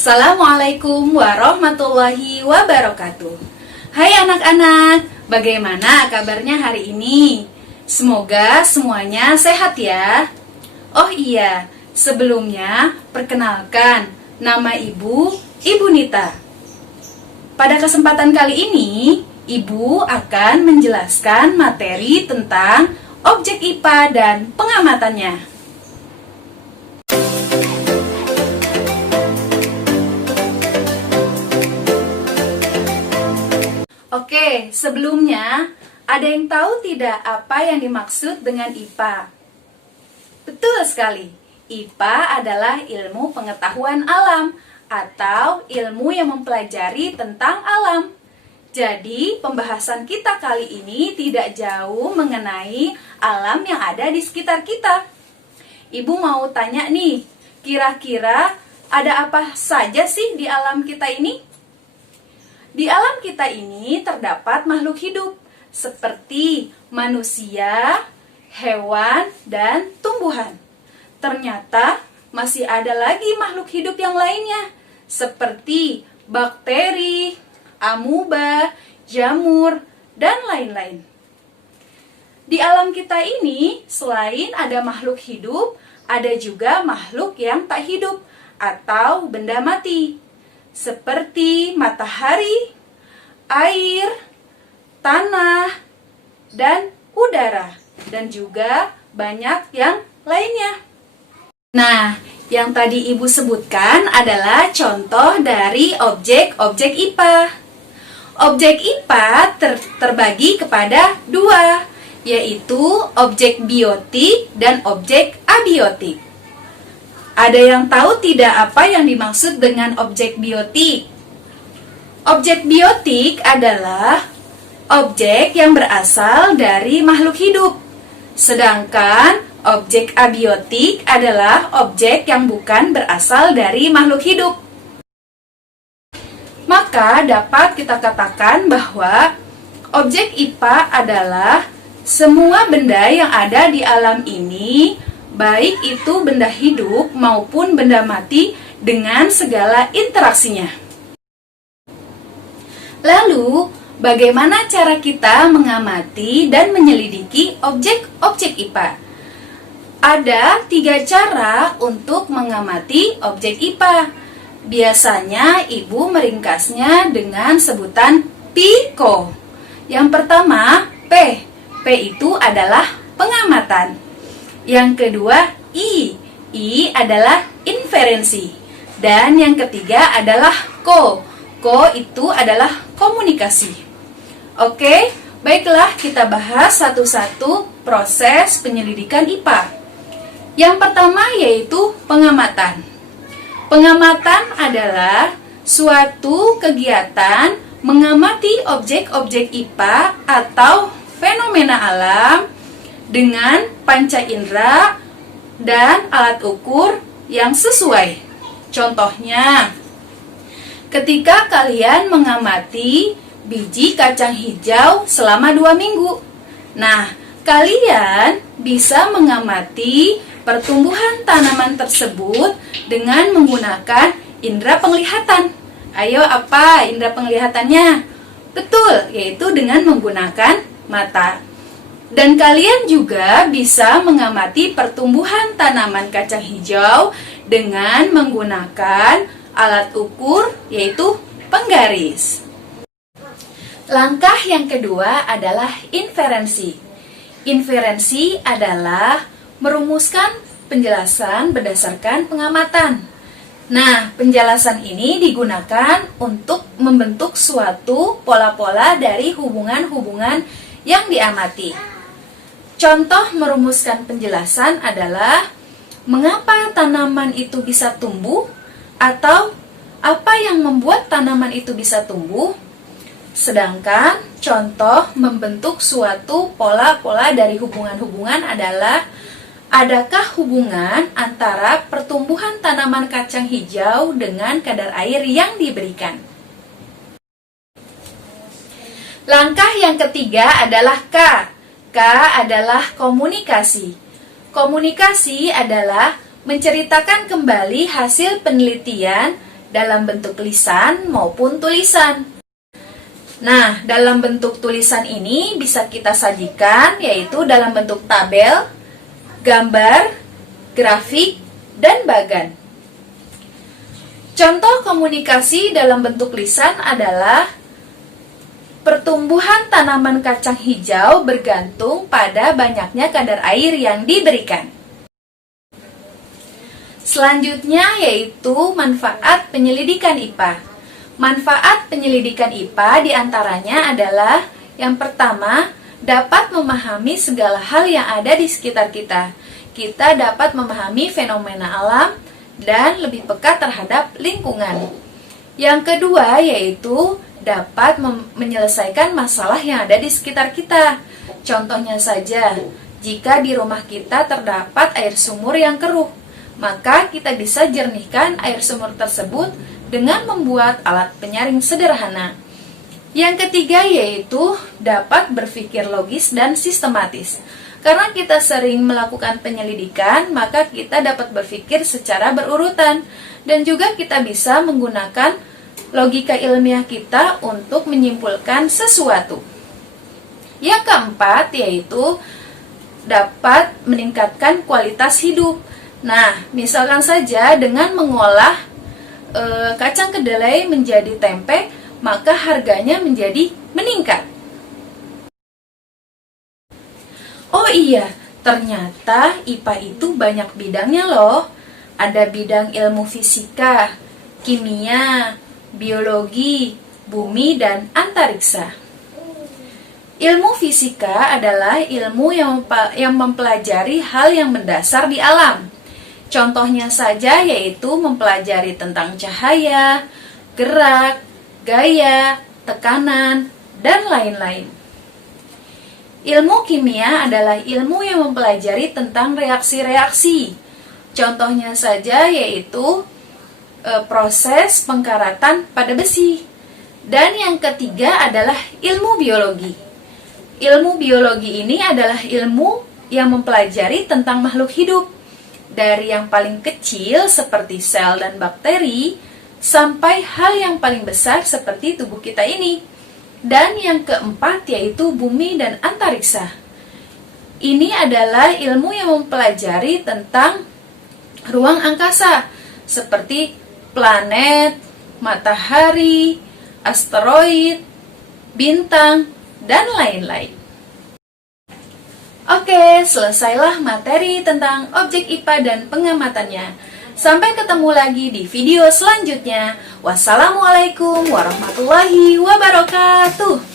Assalamualaikum warahmatullahi wabarakatuh. Hai anak-anak, bagaimana kabarnya hari ini? Semoga semuanya sehat ya. Oh iya, sebelumnya perkenalkan, nama Ibu Nita. Pada kesempatan kali ini, Ibu akan menjelaskan materi tentang objek IPA dan pengamatannya. Oke, sebelumnya, ada yang tahu tidak apa yang dimaksud dengan IPA? Betul sekali, IPA adalah ilmu pengetahuan alam atau ilmu yang mempelajari tentang alam. Jadi, pembahasan kita kali ini tidak jauh mengenai alam yang ada di sekitar kita. Ibu mau tanya nih, kira-kira ada apa saja sih di alam kita ini? Di alam kita ini terdapat makhluk hidup seperti manusia, hewan, dan tumbuhan. Ternyata masih ada lagi makhluk hidup yang lainnya seperti bakteri, amuba, jamur, dan lain-lain. Di alam kita ini selain ada makhluk hidup, ada juga makhluk yang tak hidup atau benda mati, seperti matahari, air, tanah, dan udara, dan juga banyak yang lainnya. Nah, yang tadi Ibu sebutkan adalah contoh dari objek-objek IPA. Objek IPA terbagi kepada dua, yaitu objek biotik dan objek abiotik. Ada yang tahu tidak apa yang dimaksud dengan objek biotik? Objek biotik adalah objek yang berasal dari makhluk hidup. Sedangkan objek abiotik adalah objek yang bukan berasal dari makhluk hidup. Maka dapat kita katakan bahwa objek IPA adalah semua benda yang ada di alam ini, baik itu benda hidup maupun benda mati dengan segala interaksinya. Lalu, bagaimana cara kita mengamati dan menyelidiki objek-objek IPA? Ada 3 cara untuk mengamati objek IPA. Biasanya Ibu meringkasnya dengan sebutan PICO. Yang pertama, P. P itu adalah pengamatan. Yang kedua, I. I adalah inferensi. Dan yang ketiga adalah Ko. Ko itu adalah komunikasi. Oke, baiklah kita bahas satu-satu proses penyelidikan IPA. Yang pertama yaitu pengamatan. Pengamatan adalah suatu kegiatan mengamati objek-objek IPA atau fenomena alam dengan panca indera dan alat ukur yang sesuai. Contohnya, ketika kalian mengamati biji kacang hijau selama 2 minggu. Nah, kalian bisa mengamati pertumbuhan tanaman tersebut dengan menggunakan indera penglihatan. Ayo, apa indera penglihatannya? Betul, yaitu dengan menggunakan mata. Dan kalian juga bisa mengamati pertumbuhan tanaman kacang hijau dengan menggunakan alat ukur, yaitu penggaris. Langkah yang kedua adalah inferensi. Inferensi adalah merumuskan penjelasan berdasarkan pengamatan. Nah, penjelasan ini digunakan untuk membentuk suatu pola-pola dari hubungan-hubungan yang diamati. Contoh merumuskan penjelasan adalah mengapa tanaman itu bisa tumbuh atau apa yang membuat tanaman itu bisa tumbuh. Sedangkan contoh membentuk suatu pola-pola dari hubungan-hubungan adalah adakah hubungan antara pertumbuhan tanaman kacang hijau dengan kadar air yang diberikan. Langkah yang ketiga adalah K. K adalah komunikasi. Komunikasi adalah menceritakan kembali hasil penelitian dalam bentuk lisan maupun tulisan. Nah, dalam bentuk tulisan ini bisa kita sajikan yaitu dalam bentuk tabel, gambar, grafik, dan bagan. Contoh komunikasi dalam bentuk lisan adalah pertumbuhan tanaman kacang hijau bergantung pada banyaknya kadar air yang diberikan. Selanjutnya yaitu manfaat penyelidikan IPA. Manfaat penyelidikan IPA diantaranya adalah yang pertama, dapat memahami segala hal yang ada di sekitar kita. Kita dapat memahami fenomena alam dan lebih peka terhadap lingkungan. Yang kedua yaitu dapat menyelesaikan masalah yang ada di sekitar kita. Contohnya saja, jika di rumah kita terdapat air sumur yang keruh, maka kita bisa jernihkan air sumur tersebut dengan membuat alat penyaring sederhana. Yang ketiga yaitu dapat berpikir logis dan sistematis. Karena kita sering melakukan penyelidikan, maka kita dapat berpikir secara berurutan dan juga kita bisa menggunakan logika ilmiah kita untuk menyimpulkan sesuatu. Yang keempat yaitu dapat meningkatkan kualitas hidup. Nah, misalkan saja dengan mengolah kacang kedelai menjadi tempe, maka harganya menjadi meningkat. Oh iya, ternyata IPA itu banyak bidangnya loh. Ada bidang ilmu fisika, kimia, biologi, bumi, dan antariksa. Ilmu fisika adalah ilmu yang mempelajari hal yang mendasar di alam. Contohnya saja yaitu mempelajari tentang cahaya, gerak, gaya, tekanan, dan lain-lain. Ilmu kimia adalah ilmu yang mempelajari tentang reaksi-reaksi. Contohnya saja yaitu proses pengkaratan pada besi. Dan yang ketiga adalah ilmu biologi. Ilmu biologi ini adalah ilmu yang mempelajari tentang makhluk hidup. Dari yang paling kecil seperti sel dan bakteri, sampai hal yang paling besar seperti tubuh kita ini. Dan yang keempat yaitu bumi dan antariksa. Ini adalah ilmu yang mempelajari tentang ruang angkasa, seperti planet, matahari, asteroid, bintang, dan lain-lain. Oke, selesailah materi tentang objek IPA dan pengamatannya. Sampai ketemu lagi di video selanjutnya. Wassalamualaikum warahmatullahi wabarakatuh.